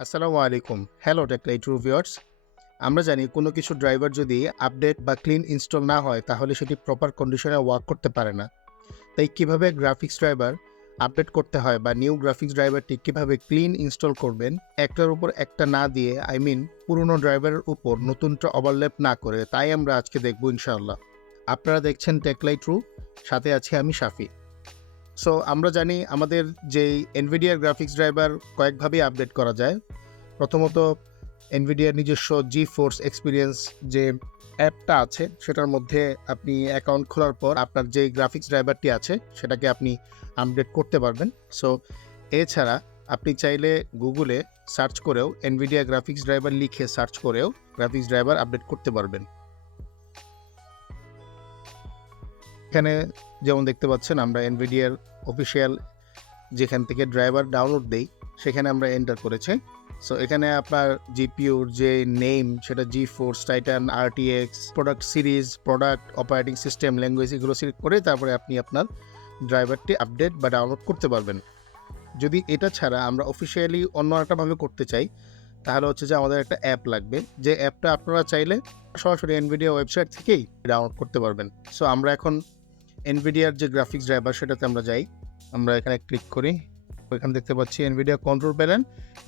আসসালামু আলাইকুম। হ্যালো টেকলাইট্রু ভিউয়ার্স। আমরা জানি কোনো কিছু ড্রাইভার যদি আপডেট বা ক্লিন ইনস্টল না হয় তাহলে সেটি প্রপার কন্ডিশনে ওয়ার্ক করতে পারে না। তাই কিভাবে গ্রাফিক্স ড্রাইভার আপডেট করতে হয় বা নিউ গ্রাফিক্স ড্রাইভারটি কিভাবে ক্লিন ইনস্টল করবেন একটার উপর একটা না দিয়ে পুরনো ড্রাইভারের উপর নতুনটা ওভারল্যাপ না করে তাই আমরা আজকে দেখব ইনশাআল্লাহ। আপনারা দেখছেন টেকলাইট্রু, সাথে আছি আমি শাফি। সো আমরা জানি আমাদের যেই এনভিডিয়ার গ্রাফিক্স ড্রাইভার কয়েকভাবেই আপডেট করা যায়। প্রথমত এনভিডিয়ার নিজস্ব জি ফোর্স এক্সপিরিয়েন্স যে অ্যাপটা আছে সেটার মধ্যে আপনি অ্যাকাউন্ট খোলার পর আপনার যে গ্রাফিক্স ড্রাইভারটি আছে সেটাকে আপনি আপডেট করতে পারবেন। সো এছাড়া আপনি চাইলে গুগলে সার্চ করেও এনভিডিয়া গ্রাফিক্স ড্রাইভার লিখে সার্চ করেও গ্রাফিক্স ড্রাইভার আপডেট করতে পারবেন। এখানে যেমন দেখতে পাচ্ছেন আমরা এনভিডিয়ার অফিসিয়াল যেখান থেকে ড্রাইভার ডাউনলোড দেই সেখানে আমরা এন্টার করেছি। সো এখানে আপনার জিপিউর যে নেম সেটা GeForce Titan RTX product series product operating system language এগুলো সিলেক্ট করে তারপরে আপনি আপনার ড্রাইভারটি আপডেট বা ডাউনলোড করতে পারবেন। যদি এটা ছাড়া আমরা অফিসিয়ালি অন্য একটাভাবে করতে চাই তাহলে হচ্ছে যে আমাদের একটা অ্যাপ লাগবে, যে অ্যাপটা আপনারা চাইলে সরাসরি এনভিডিয়া ওয়েবসাইট থেকেই ডাউনলোড করতে পারবেন। সো আমরা এখন এনভিডিয়ার যে গ্রাফিক্স ড্রাইভার সেটাতে আমরা যাই, আমরা এখানে ক্লিক করি। এখানে দেখতে পাচ্ছি এনভিডিয়া কন্ট্রোল প্যানেল,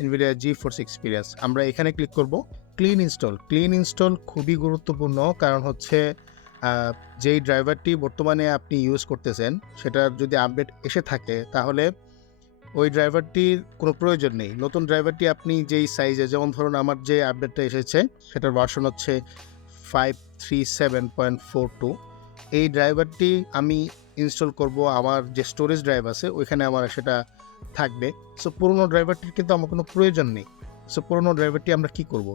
এনভিডিয়া জি ফোর্স এক্সপিরিয়েন্স। আমরা এখানে ক্লিক করব ক্লিন ইনস্টল। ক্লিন ইনস্টল খুবই গুরুত্বপূর্ণ, কারণ হচ্ছে যেই ড্রাইভারটি বর্তমানে আপনি ইউজ করতেছেন সেটার যদি আপডেট এসে থাকে তাহলে ওই ড্রাইভারটির কোনো প্রয়োজন নেই। নতুন ড্রাইভারটি আপনি যেই সাইজে, যেমন ধরুন আমার যে আপডেটটা এসেছে সেটার ভার্সন হচ্ছে 537.42, এই ড্রাইভারটি আমি ইনস্টল করব আমার যে স্টোরেজ ড্রাইভ আছে ওইখানে আমার সেটা থাকবে। সো পুরোনো ড্রাইভারটির কিন্তু আমার কোনো প্রয়োজন নেই। সো পুরোনো ড্রাইভারটি আমরা কি করব,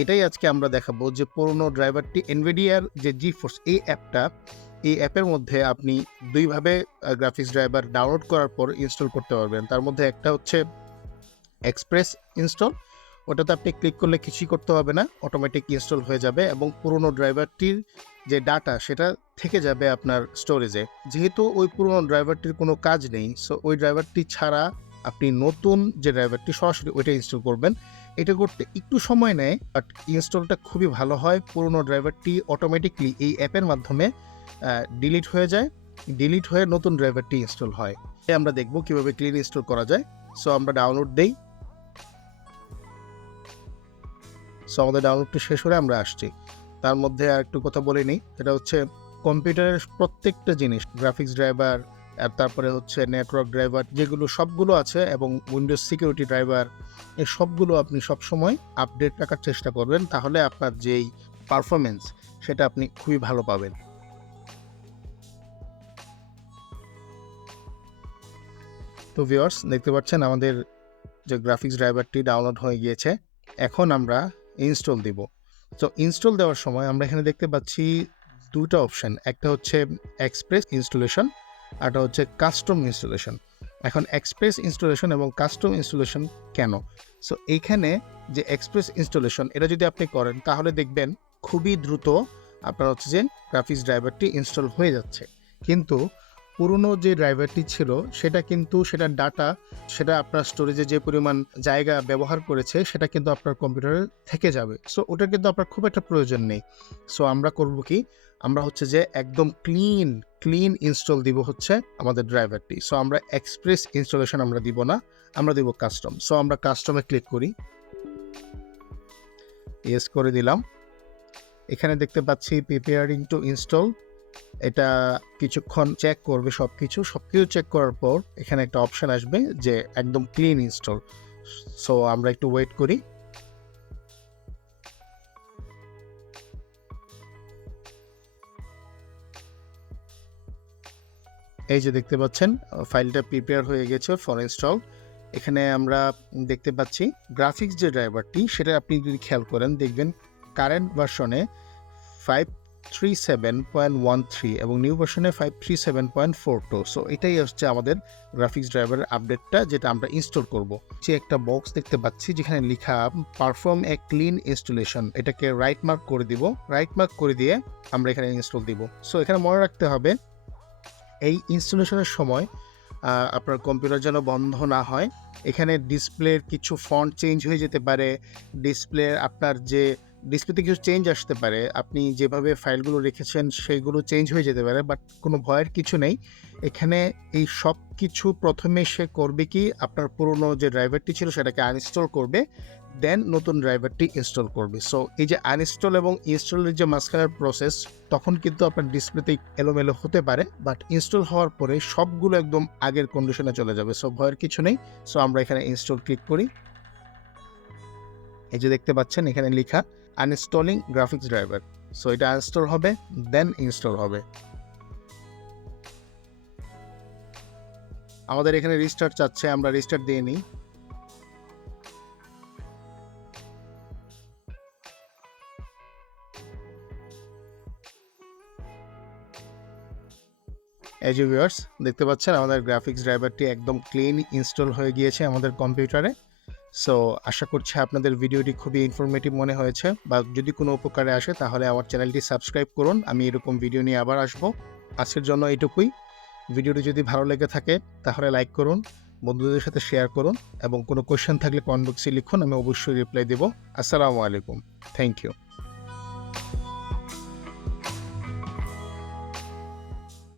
এটাই আজকে আমরা দেখাবো যে পুরোনো ড্রাইভারটি এনভিডিয়ার যে জি ফোর্স এই অ্যাপটা, এই অ্যাপের মধ্যে আপনি দুইভাবে গ্রাফিক্স ড্রাইভার ডাউনলোড করার পর ইনস্টল করতে পারবেন। তার মধ্যে একটা হচ্ছে এক্সপ্রেস ইনস্টল, ওটাতে আপনি ক্লিক করলে কিছুই করতে হবে না, অটোমেটিক ইনস্টল হয়ে যাবে এবং পুরোনো ড্রাইভারটির যে ডাটা সেটা থেকে যাবে আপনার স্টোরেজে। যেহেতু ওই পুরোনো ড্রাইভারটির কোনো কাজ নেই, সো ওই ড্রাইভারটি ছাড়া আপনি নতুন যে ড্রাইভারটি সরাসরি ওইটা ইনস্টল করবেন। এটা করতে একটু সময় নেয়, বাট ইনস্টলটা খুবই ভালো হয়। পুরোনো ড্রাইভারটি অটোমেটিকলি এই অ্যাপের মাধ্যমে ডিলিট হয়ে যায়, ডিলিট হয়ে নতুন ড্রাইভারটি ইনস্টল হয়। আমরা দেখব কিভাবে ক্লিন ইনস্টল করা যায়। সো আমরা ডাউনলোড দেই। সো আমাদের ডাউনলোডটি শেষ হলে আমরা আসছি। তার মধ্যে আর একটু কথা বলে নিই, সেটা হচ্ছে কম্পিউটারের প্রত্যেকটা জিনিস, গ্রাফিক্স ড্রাইভার, আর তারপরে হচ্ছে নেটওয়ার্ক ড্রাইভার যেগুলো সবগুলো আছে এবং উইন্ডোজ সিকিউরিটি ড্রাইভার, এই সবগুলো আপনি সবসময় আপডেট রাখার চেষ্টা করবেন, তাহলে আপনার যেই পারফরমেন্স সেটা আপনি খুবই ভালো পাবেন। তো ভিউয়ার্স দেখতে পাচ্ছেন আমাদের যে গ্রাফিক্স ড্রাইভারটি ডাউনলোড হয়ে গিয়েছে। এখন আমরা ইনস্টল দিব। তো ইনস্টল দেওয়ার সময় আমরা এখানে দেখতে পাচ্ছি দুটো অপশন, একটা হচ্ছে এক্সপ্রেস ইনস্টলেশন, আরটা হচ্ছে কাস্টম ইনস্টলেশন। এখন এক্সপ্রেস ইনস্টলেশন এবং কাস্টম ইনস্টলেশন কেন? সো এইখানে যে এক্সপ্রেস ইনস্টলেশন এটা যদি আপনি করেন তাহলে দেখবেন খুবই দ্রুত আপনার হচ্ছে যে গ্রাফিক্স ড্রাইভারটি ইনস্টল হয়ে যাচ্ছে। কিন্তু পুরনো যে ড্রাইভারটি ছিল সেটার ডাটা, সেটা আপনার স্টোরেজে যে পরিমাণ জায়গা ব্যবহার করেছে সেটা কিন্তু আপনার কম্পিউটারে থেকে যাবে। সো ওটা কিন্তু আপনার খুব একটা প্রয়োজন নেই। সো আমরা করব কি, আমরা হচ্ছে যে একদম ক্লিন ইনস্টল দিব হচ্ছে আমাদের ড্রাইভারটি। সো আমরা এক্সপ্রেস ইনস্টলেশন আমরা দিব না, আমরা দিব কাস্টম। সো আমরা কাস্টমে ক্লিক করি, ইয়েস করে দিলাম। এখানে দেখতে পাচ্ছি প্রিপেয়ারিং টু ইনস্টল, এটা কিছুক্ষণ চেক করবে সবকিছু চেক করার পর এখানে একটা অপশন আসবে যে একদম ক্লিন ইনস্টল। সো আমরা একটু ওয়েট করি। এই যে দেখতে পাচ্ছেন ফাইলটা প্রিপেয়ার হয়ে গেছে ফর ইনস্টল। এখানে আমরা দেখতে পাচ্ছি গ্রাফিক্স যে ড্রাইভারটি সেটা আপনি যদি খেয়াল করেন দেখবেন কারেন্ট ভার্সনে 537.13 এবং নিউ ভার্সনে 537.42। সো এটাই হচ্ছে আমাদের গ্রাফিক্স ড্রাইভারের আপডেটটা যেটা আমরা ইনস্টল করব। যে একটা বক্স দেখতে পাচ্ছি যেখানে লেখা পারফর্ম এ ক্লিন ইনস্টলেশন, এটাকে রাইট মার্ক করে দিব। রাইট মার্ক করে দিয়ে আমরা এখানে ইনস্টল দিব। সো এখানে মনে রাখতে হবে এই ইনস্টলেশনের সময় আপনার কম্পিউটার যেন বন্ধ না হয়। এখানে ডিসপ্লের কিছু ফন্ট চেঞ্জ হয়ে যেতে পারে, আপনার যে ডিসপ্লেতে কিছু চেঞ্জ আসতে পারে, আপনি যেভাবে ফাইলগুলো রেখেছেন সেগুলো চেঞ্জ হয়ে যেতে পারে, বাট কোনো ভয়ের কিছু নেই। এখানে এই সব কিছু প্রথমে সে করবে কি, আপনার পুরনো যে ড্রাইভারটি ছিল সেটাকে আনইনস্টল করবে, দেন নতুন ড্রাইভারটি ইনস্টল করবে। সো এই যে আনইনস্টল এবং ইনস্টলের যে মাঝখানের প্রসেস, তখন কিন্তু আপনার ডিসপ্লেতে এলোমেলো হতে পারে, বাট ইনস্টল হওয়ার পরে সবগুলো একদম আগের কন্ডিশনে চলে যাবে। সো ভয়ের কিছু নেই। সো আমরা এখানে ইনস্টল ক্লিক করি। এই যে দেখতে পাচ্ছেন এখানে লেখা আনইনস্টলিং গ্রাফিক্স ড্রাইভার। সো এটা আনইনস্টল হবে, দেন ইনস্টল হবে। আমাদের এখানে রিস্টার্ট চাচ্ছে, আমরা রিস্টার্ট দিয়ে নিই। এই যে ভিউয়ার্স দেখতে পাচ্ছেন আমাদের গ্রাফিক্স ড্রাইভারটি একদম ক্লিন ইনস্টল হয়ে গিয়েছে আমাদের কম্পিউটারে। সো আশা করছি আপনাদের ভিডিওটি খুবই ইনফরমেটিভ মনে হয়েছে, বা যদি কোনো উপকারে আসে তাহলে আমার চ্যানেলটি সাবস্ক্রাইব করুন। আমি এরকম ভিডিও নিয়ে আবার আসবো। আজকের জন্য এইটুকুই। ভিডিওটি যদি ভালো লেগে থাকে তাহলে লাইক করুন, বন্ধুদের সাথে শেয়ার করুন, এবং কোনো কোয়েশ্চেন থাকলে কমেন্ট বক্সে লিখুন, আমি অবশ্যই রিপ্লাই দেব। আসসালামু আলাইকুম। Thank you.